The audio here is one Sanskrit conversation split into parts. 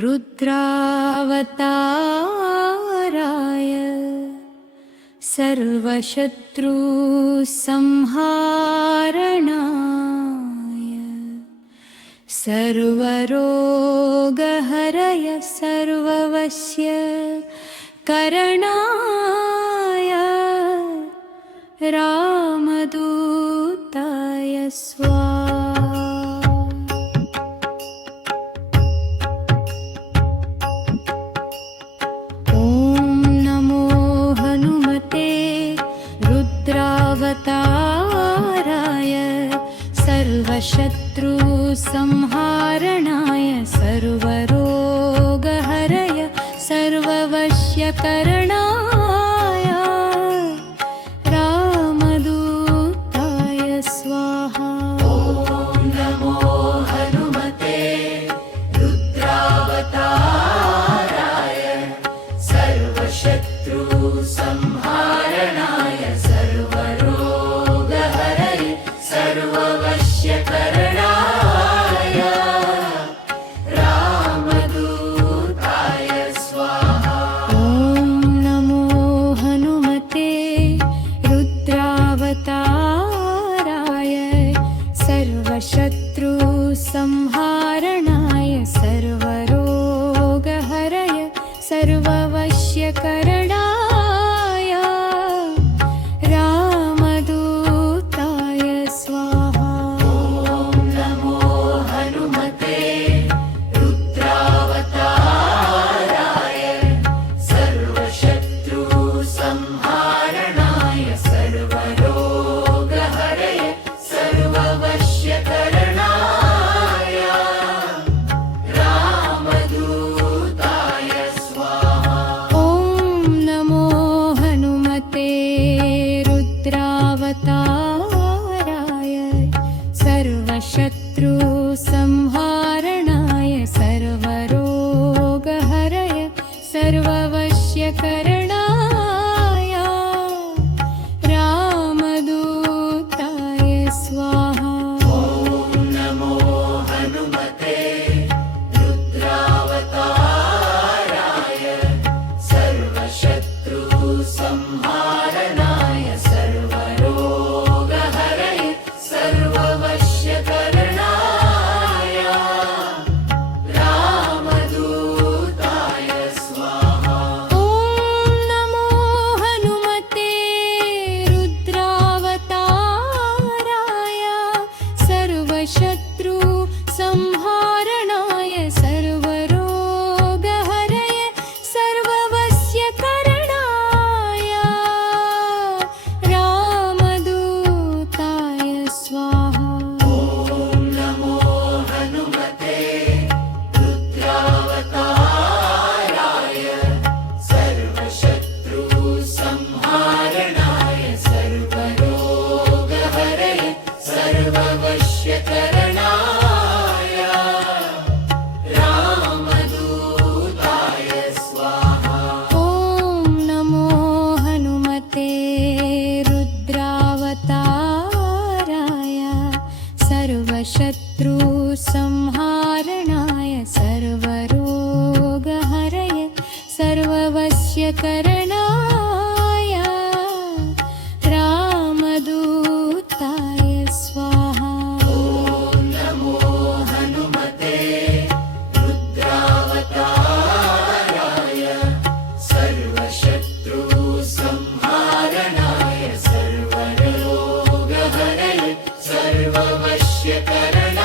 रुद्रावताराय सर्वशत्रुसंहारणाय सर्वरोगहरय सर्ववश्यकरणाय रामदूताय स्वाहा। रुद्रावताराय सर्वशत्रुसंहारणाय सर्वरोगहरय सर्ववश्यकरणाय रामदूताय स्वाहा। ॐ नमो हनुमते रुद्रावताराय सर्वशत्रुसंहारणाय सर्वरोगहरय सर्ववश्यकरणाय रामदूताय स्वाहा। ॐ नमो हनुमते रुद्रावताराय सर्वशत्रुसंहारणाय सर्वरोगहरय सर्ववश्यकरणाय रामदूताय स्वाहा। ॐ नमो हनुमते रुद्रावताराय सर्वशत्रुसंहारणाय सर्वरोगहरय सर्ववश्यकरणाय रामदूताय स्वाहा। ॐ नमो हनुमते रुद्रावताराय सर्वशत्रुसंहारणाय सर्वरोगहरय सर्ववश्यकरणाय रामदूताय स्वाहा। ॐ नमो हनुमते रुद्रावताराय सर्वशत्रुसंहारणाय सर्वरोगहरय सर्ववश्यकरणाय रामदूताय स्वाहा। ॐ नमो हनुमते रुद्रावताराय सर्वशत्रुसंहारणाय सर्वरोगहरय सर्ववश्यकरणाय रामदूताय स्वाहा। ॐ नमो हनुमते रुद्रावताराय सर्वशत्रुसंहारणाय सर्वरोगहरय सर्ववश्यकरणाय रामदूताय स्वाहा। ॐ नमो हनुमते रुद्रावताराय सर्वशत्रुसंहारणाय सर्वरोगहरय सर्ववश्यकरणाय रामदूताय स्वाहा। ॐ नमो हनुमते रुद्रावताराय सर्वशत्रुसंहारणाय सर्वरोगहरय सर्ववश्यकरणाय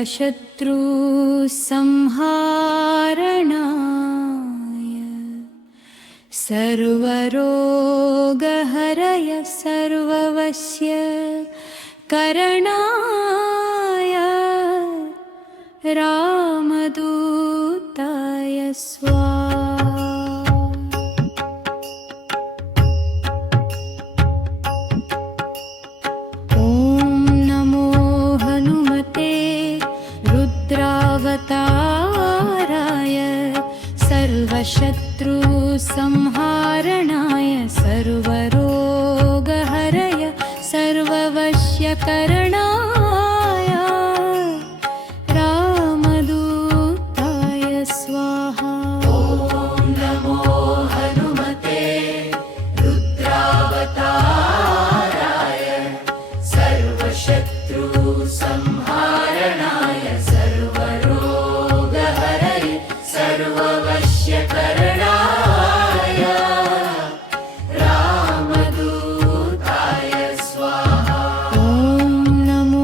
सर्वशत्रुसंहारणाय सर्वरोगहरय सर्ववश्य करणाय रामदूताय स्वाहा। ॐ नमो हनुमते रुद्रावताराय सर्वशत्रुसंहारणाय सर्वरोगहरय सर्ववश्यकरणाय रामदूताय स्वाहा। ॐ नमो हनुमते रुद्रावताराय सर्वशत्रुसंहारणाय सर्वरोगहरय सर्ववश्यकरणाय रामदूताय स्वाहा। ॐ नमो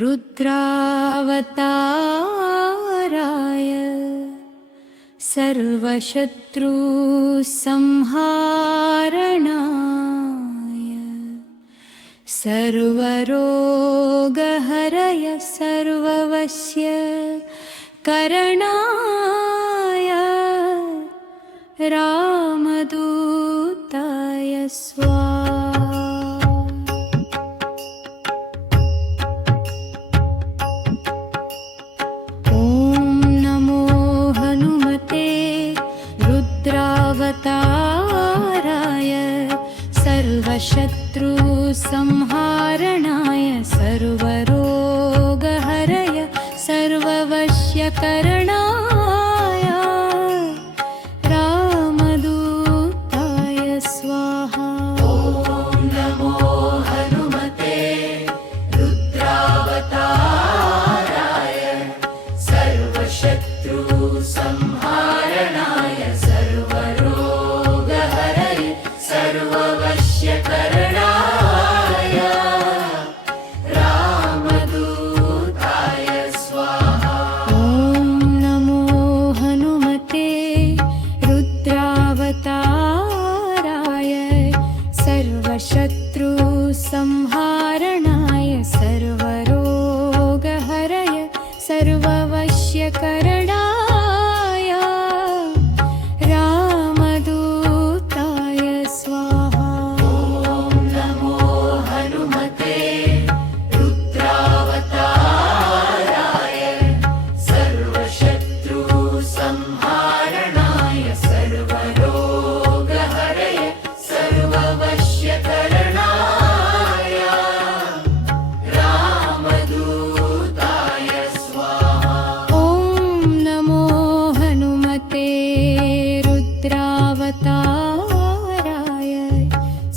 रुद्रावताराय सर्वशत्रुसंहारणाय सर्वरोगहरय सर्ववश्यकरणाय रामदूताय स्वाहा। ॐ नमो हनुमते रुद्रावताराय सर्वशत्रुसंहारणाय सर्वरोगहरय सर्ववश्यकरणाय रामदूताय स्वाहा। ॐ नमो हनुमते रुद्रावताराय सर्वशत्रुसंहारणाय सर्वरोगहरय सर्ववश्यकरणाय रामदूताय स्वाहा। ॐ नमो हनुमते रुद्रावताराय सर्वशत्रुसंहारणाय सर्वरोगहरय सर्ववश्यकरणाय रामदूताय स्वाहा। ॐ नमो हनुमते रुद्रावताराय सर्वशत्रुसंहारणाय सर्वरोगहरय सर्ववश्यकरणाय रामदूताय स्वाहा। ॐ नमो हनुमते रुद्रावताराय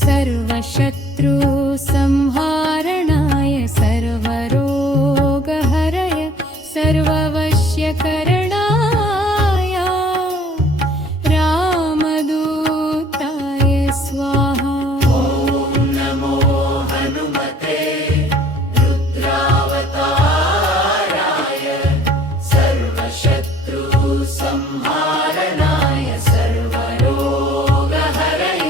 सर्वशत्रुसंहारणाय सर्वरोगहरय सर्ववश्यकरणाय रामदूताय स्वाहा। ॐ नमो हनुमते रुद्रावताराय सर्वशत्रुसंहारणाय सर्वरोगहरय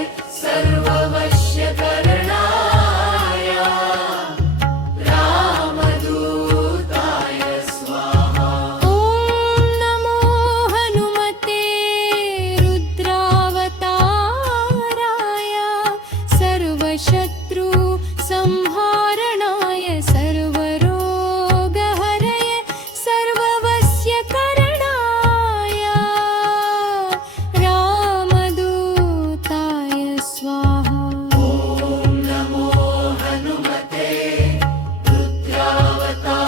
सर्ववश्यकरणाय रामदूताय स्वाहा। ॐ नमो हनुमते रुद्रावताराय सर्वशत्रुसंहारणाय सर्वरोगहरय सर्ववश्यकरणाय रामदूताय स्वाहा। ॐ नमो हनुमते रुद्रावताराय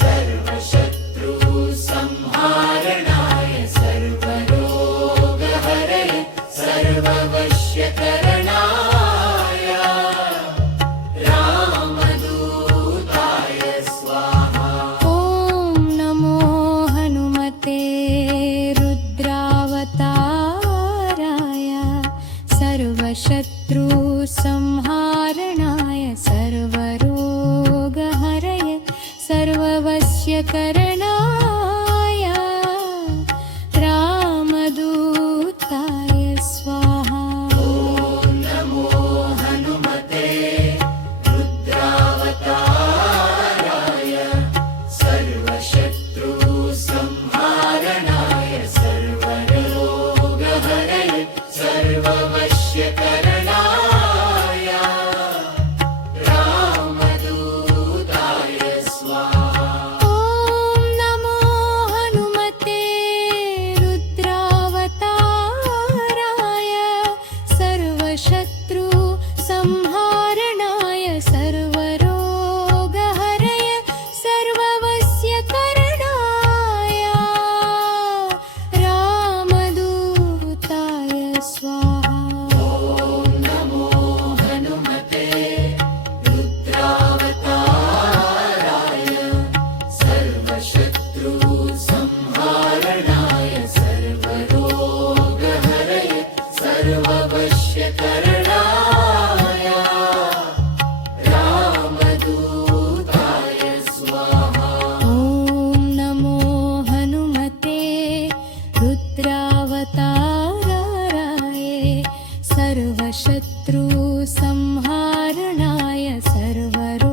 सर्वशत्रुसंहारणाय सर्वरोगहरय सर्ववश्यकरणाय रामदूताय स्वाहा। ॐ नमो हनुमते रुद्रावताराय सर्वशत्रुसंहारणाय सर्वरोगहरय सर्ववश्यकरणाय रामदूताय स्वाहा। ॐ नमो हनुमते रुद्रावताराय सर्वशत्रुसंहारणाय सर्वरोगहरय सर्ववश्यकरणाय सर्वशत्रुसंहारणाय सर्वरोगहरय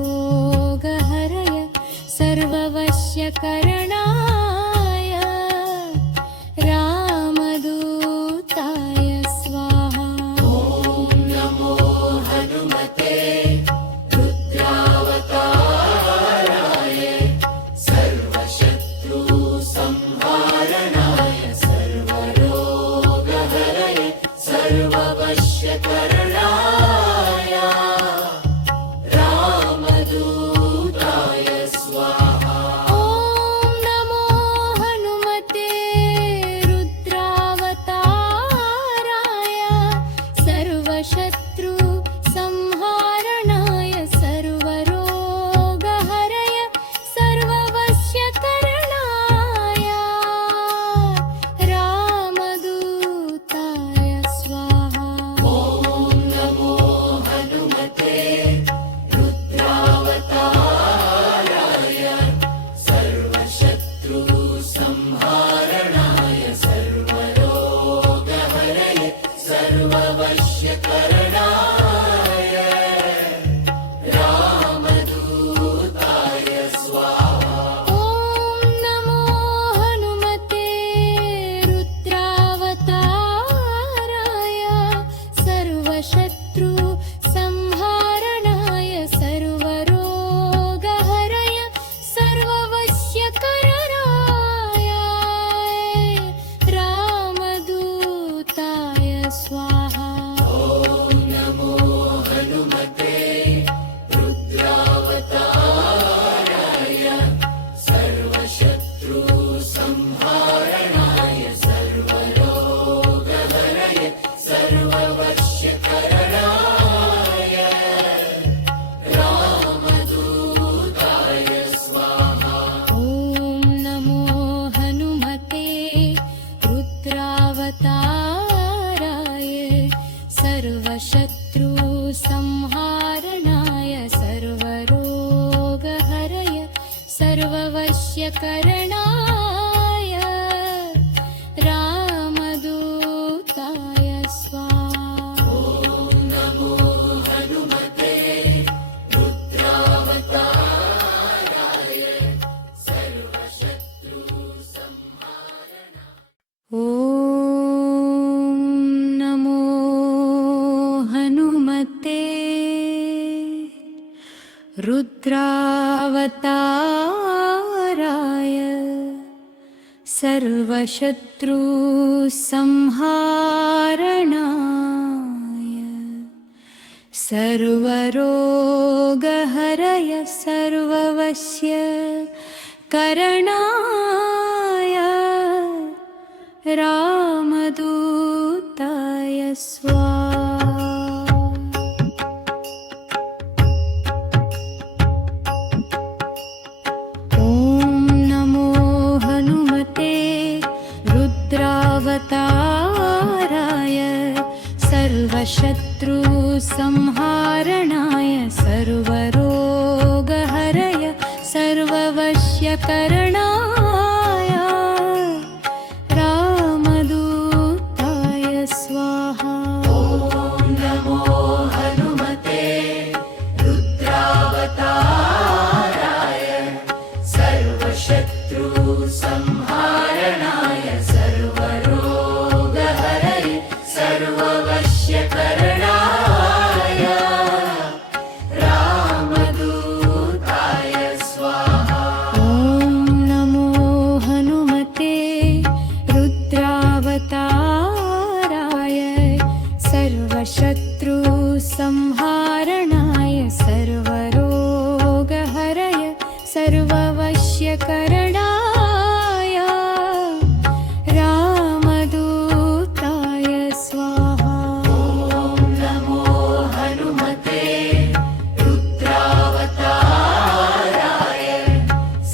सर्ववश्यकरणाय रामदूताय स्वाहा। ॐ नमो हनुमते रुद्रावताराय सर्वशत्रुसंहारणाय सर्वरोगहरय सर्ववश्यकरणाय रामदूताय स्वाहा। ॐ नमो हनुमते रुद्रावताराय सर्वशत्रुसंहारणाय सर्वरोगहरय सर्ववश्यकरणाय रामदूताय स्वाहा। ॐ नमो हनुमते रुद्रावताराय सर्वशत्रुसंहारणाय सर्वरोगहरय सर्ववश्यकरणाय रामदूताय स्वाहा। ॐ नमो हनुमते रुद्रावताराय सर्वशत्रुसंहारणाय सर्वरोगहरय सर्ववश्यकरणाय रामदूताय स्वाहा। ॐ नमो हनुमते रुद्रावताराय सर्वशत्रुसंहारणाय सर्वरोगहरय सर्ववश्यकरणाय रामदूताय स्वाहा। ॐ नमो हनुमते रुद्रावताराय सर्वशत्रुसंहारणाय सर्वरोगहरय सर्ववश्यकरणाय रामदूताय स्वाहा। ॐ नमो हनुमते रुद्रावताराय सर्वशत्रुसंहारणाय। ॐ नमो हनुमते रुद्रावताराय सर्वशत्रुसंहारणाय सर्वरोगहरय सर्ववश्यकरणाय रामदूताय स्वाहा। ॐ नमो हनुमते रुद्रावताराय सर्वशत्रुसंहारणाय सर्वरोगहरय सर्ववश्यकरणाय रामदूताय स्वाहा। ॐ नमो हनुमते रुद्रावताराय सर्वशत्रुसंहारणाय सर्वरोगहरय सर्ववश्यकरणाय रामदूताय स्वाहा। ॐ नमो हनुमते रुद्रावताराय सर्वशत्रुसंहारणाय सर्वरोगहरय सर्ववश्यकरणाय रामदूताय स्वाहा। ॐ नमो हनुमते रुद्रावताराय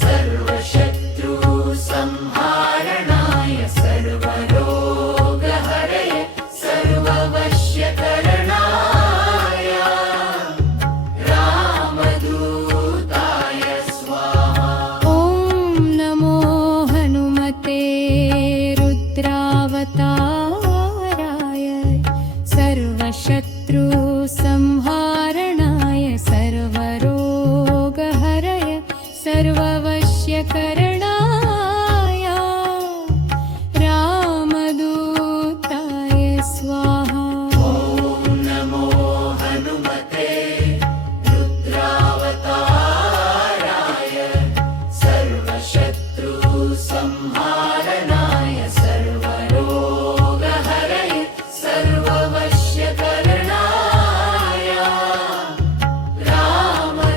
सर्वशत्रुसंहारणाय सर्वरोगहरय सर्ववश्यकरणाय रामदूताय स्वाहा। ॐ नमो हनुमते रुद्रावताराय सर्वशत्रुसंहारणाय सर्वशत्रुसंहारणाय सर्वरोगहरय सर्ववश्यकरणाय रामदूताय स्वाहा संहारणाय सर्वरोगहरय सर्ववश्यकरणाय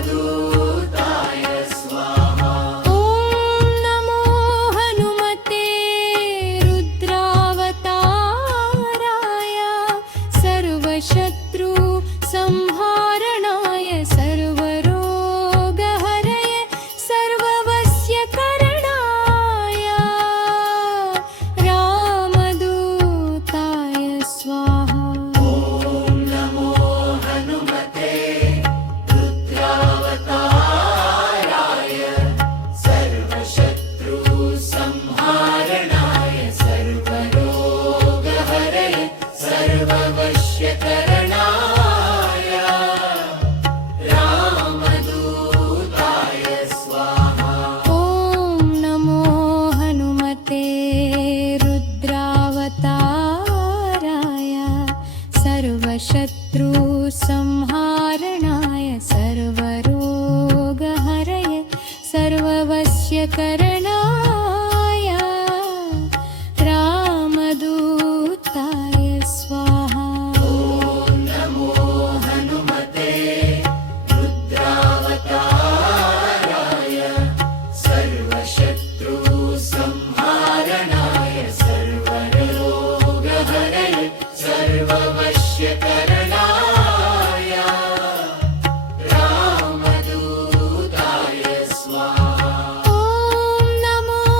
रामदूताय स्वाहा ॐ नमो हनुमते रुद्रावताराय सर्वशत्रुसंहारणाय सर्वरोगहरय सर्ववश्यकरणाय रामदूताय स्वाहा नमो हनुमते रुद्रावताराय सर्वशत्रुसंहारणाय सर्वरोगहरय सर्ववश्यकरणाय रामदूताय स्वाहा ॐ नमो हनुमते रुद्रावताराय सर्वशत्रुसंहारणाय सर्वरोगहरय सर्ववश्यकरणाय रामदूताय स्वाहा